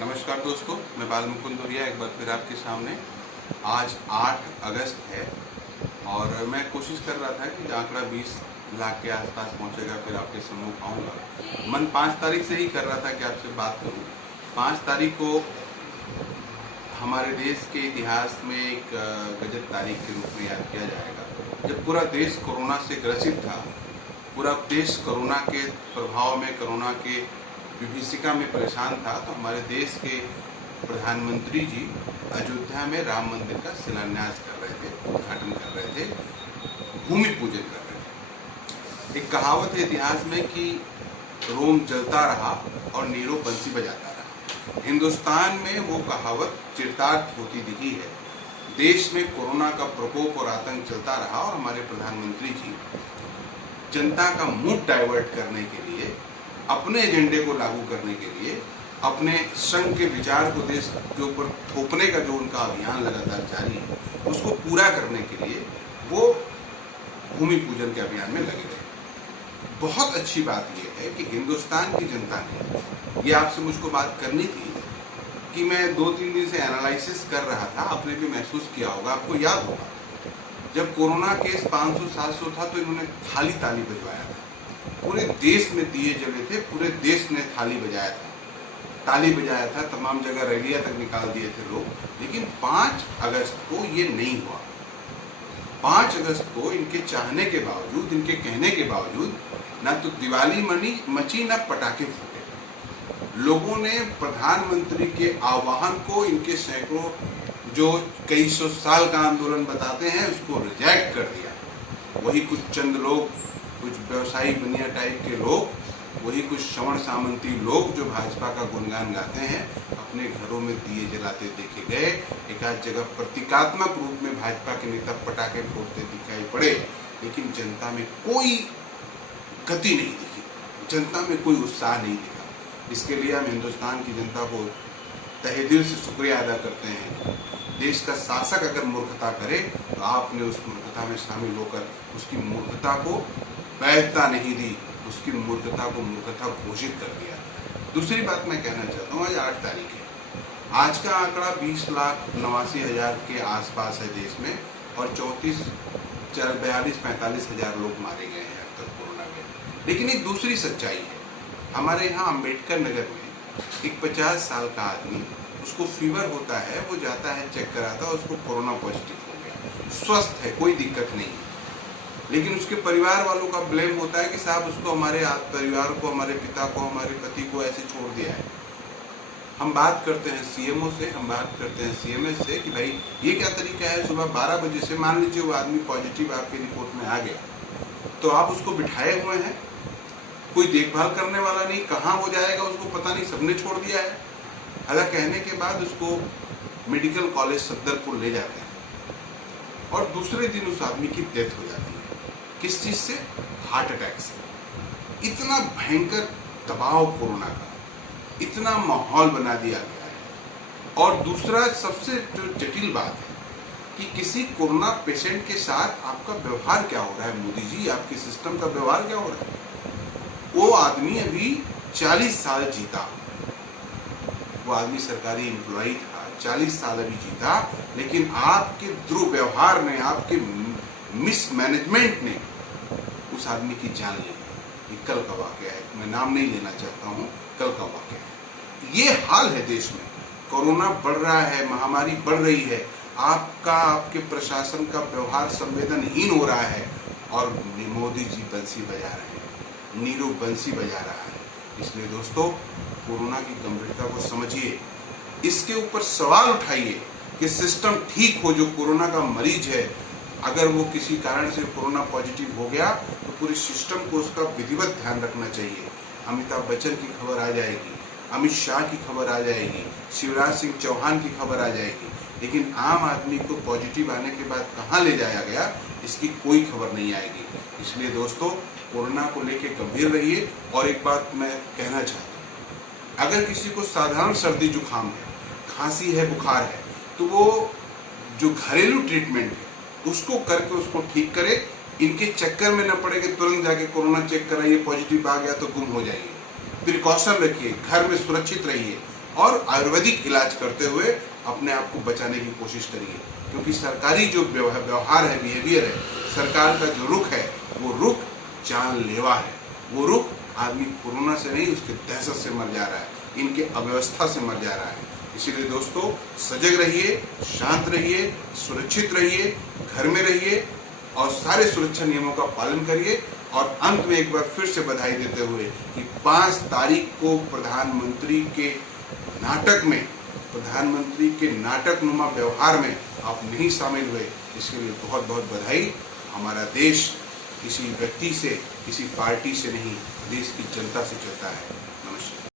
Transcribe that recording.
नमस्कार दोस्तों, मैं बाल मुकुंद दुरिया एक बार फिर आपके सामने। आज 8 अगस्त है और मैं कोशिश कर रहा था कि आंकड़ा 20 लाख के आसपास पहुंचेगा, फिर आपके सम्मुख आऊँगा। मन 5 तारीख से ही कर रहा था कि आपसे बात करूं। 5 तारीख को हमारे देश के इतिहास में एक गजब तारीख के रूप में याद किया जाएगा, जब पूरा देश कोरोना से ग्रसित था। पूरा देश कोरोना के प्रभाव में, कोरोना के विभीषिका में परेशान था। तो हमारे देश के प्रधानमंत्री जी अयोध्या में राम मंदिर का शिलान्यास कर रहे थे, उद्घाटन कर रहे थे, भूमि पूजन कर रहे थे। एक कहावत है इतिहास में कि रोम जलता रहा और नीरो बंसी बजाता रहा। हिंदुस्तान में वो कहावत चरितार्थ होती दिखी है। देश में कोरोना का प्रकोप और आतंक चलता रहा और हमारे प्रधानमंत्री जी जनता का मूड डाइवर्ट करने के लिए, अपने एजेंडे को लागू करने के लिए, अपने संघ के विचार को देश के ऊपर थोपने का जो उनका अभियान लगातार जारी है, उसको पूरा करने के लिए वो भूमि पूजन के अभियान में लगे रहे। बहुत अच्छी बात यह है कि हिंदुस्तान की जनता ने, ये आपसे मुझको बात करनी थी कि मैं 2-3 दिन से एनालिसिस कर रहा था, आपने भी महसूस किया होगा, आपको याद होगा जब कोरोना केस 500-700 था तो इन्होंने थाली ताली बजवाया था। पूरे देश में दिए जले थे, पूरे देश ने थाली बजाया था, ताली बजाया था, तमाम जगह रैलियां तक निकाल दिए थे लोग। लेकिन 5 अगस्त को ये नहीं हुआ। 5 अगस्त को इनके चाहने के बावजूद, इनके कहने के बावजूद ना तो दिवाली मची, ना पटाखे फूटे। लोगों ने प्रधानमंत्री के आह्वान को, इनके सैकड़ों जो कई सौ साल का आंदोलन बताते हैं, उसको रिजेक्ट कर दिया। वही कुछ चंद लोग, कुछ व्यवसायी बनिया टाइप के लोग, वही कुछ श्रवण सामंती लोग जो भाजपा का गुणगान गाते हैं, अपने घरों में दिए जलाते देखे गए। एक आध जगह प्रतीकात्मक रूप में भाजपा के नेता पटाखे फोड़ते दिखाई पड़े, लेकिन जनता में कोई गति नहीं दिखी, जनता में कोई उत्साह नहीं दिखा। इसके लिए हम हिंदुस्तान की जनता को तहे दिल से शुक्रिया अदा करते हैं। देश का शासक अगर मूर्खता करे तो आपने उस मूर्खता में शामिल होकर उसकी मूर्खता को वैधता नहीं दी, उसकी मूर्खता को मूर्खता घोषित कर दिया। दूसरी बात मैं कहना चाहता हूँ, आज 8 तारीख है। आज का आंकड़ा 20,89,000 के आसपास है देश में, और 42-45 हजार लोग मारे गए हैं अब तक कोरोना में। लेकिन एक दूसरी सच्चाई है, हमारे यहाँ अम्बेडकर नगर में एक 50 साल का आदमी, उसको फीवर होता है, वो जाता है चेक कराता है, उसको कोरोना पॉजिटिव हो गया, स्वस्थ है, कोई दिक्कत नहीं है। लेकिन उसके परिवार वालों का ब्लेम होता है कि साहब उसको, हमारे परिवार को, हमारे पिता को, हमारे पति को ऐसे छोड़ दिया है। हम बात करते हैं सीएमओ से, हम बात करते हैं सीएमएस से कि भाई ये क्या तरीका है, सुबह 12 बजे से मान लीजिए वो आदमी पॉजिटिव आपकी रिपोर्ट में आ गया, तो आप उसको बिठाए हुए हैं, कोई देखभाल करने वाला नहीं, कहाँ हो जाएगा उसको पता नहीं, सबने छोड़ दिया है। हालांकि कहने के बाद उसको मेडिकल कॉलेज सदरपुर ले जाते हैं और दूसरे दिन उस आदमी की डेथ हो जाती है। किस चीज से? हार्ट अटैक से। इतना भयंकर दबाव कोरोना का, इतना माहौल बना दिया गया है। और दूसरा सबसे जो जटिल बात है कि किसी कोरोना पेशेंट के साथ आपका व्यवहार क्या हो रहा है। मोदी जी, आपके सिस्टम का व्यवहार क्या हो रहा है। वो आदमी अभी 40 साल जीता, वो आदमी सरकारी एम्प्लॉई था, 40 साल अभी जीता, लेकिन आपके दुर्व्यवहार ने, आपके मिसमैनेजमेंट ने उस आदमी की जान ले ली। ये कल का वाकया है, मैं नाम नहीं लेना चाहता हूँ, कल का वाकया है। ये हाल है देश में, कोरोना बढ़ रहा है, महामारी बढ़ रही है, आपके प्रशासन का व्यवहार संवेदनहीन हो रहा है और मोदी जी बंसी बजा रहे हैं, नीरू बंसी बजा रहा है। इसलिए दोस्तों, कोरोना की गंभीरता को समझिए, इसके ऊपर सवाल उठाइए कि सिस्टम ठीक हो। जो कोरोना का मरीज है, अगर वो किसी कारण से कोरोना पॉजिटिव हो गया तो पूरे सिस्टम को उसका विधिवत ध्यान रखना चाहिए। अमिताभ बच्चन की खबर आ जाएगी, अमित शाह की खबर आ जाएगी, शिवराज सिंह चौहान की खबर आ जाएगी, लेकिन आम आदमी को पॉजिटिव आने के बाद कहाँ ले जाया गया, इसकी कोई खबर नहीं आएगी। इसलिए दोस्तों, कोरोना को लेकर गंभीर रहिए। और एक बात मैं कहना चाहता हूँ, अगर किसी को साधारण सर्दी जुकाम है, खांसी है, बुखार है, तो वो जो घरेलू ट्रीटमेंट है उसको करके उसको ठीक करे। इनके चक्कर में न पड़े कि तुरंत जाके कोरोना चेक कराइए, पॉजिटिव आ गया तो गुम हो जाइए। प्रिकॉशन रखिए, घर में सुरक्षित रहिए, और आयुर्वेदिक इलाज करते हुए अपने आप को बचाने की कोशिश करिए, क्योंकि सरकारी जो व्यवहार है, बिहेवियर है, सरकार का जो रुख है, वो रुख जानलेवा है। वो रुख आदमी कोरोना से नहीं, उसके दहशत से मर जा रहा है, इनके अव्यवस्था से मर जा रहा है। इसीलिए दोस्तों, सजग रहिए, शांत रहिए, सुरक्षित रहिए, घर में रहिए और सारे सुरक्षा नियमों का पालन करिए। और अंत में एक बार फिर से बधाई देते हुए कि 5 तारीख को प्रधानमंत्री के नाटकनुमा व्यवहार में आप नहीं शामिल हुए, इसके लिए बहुत बहुत बधाई। हमारा देश किसी व्यक्ति से, किसी पार्टी से नहीं, देश की जनता से चलता है।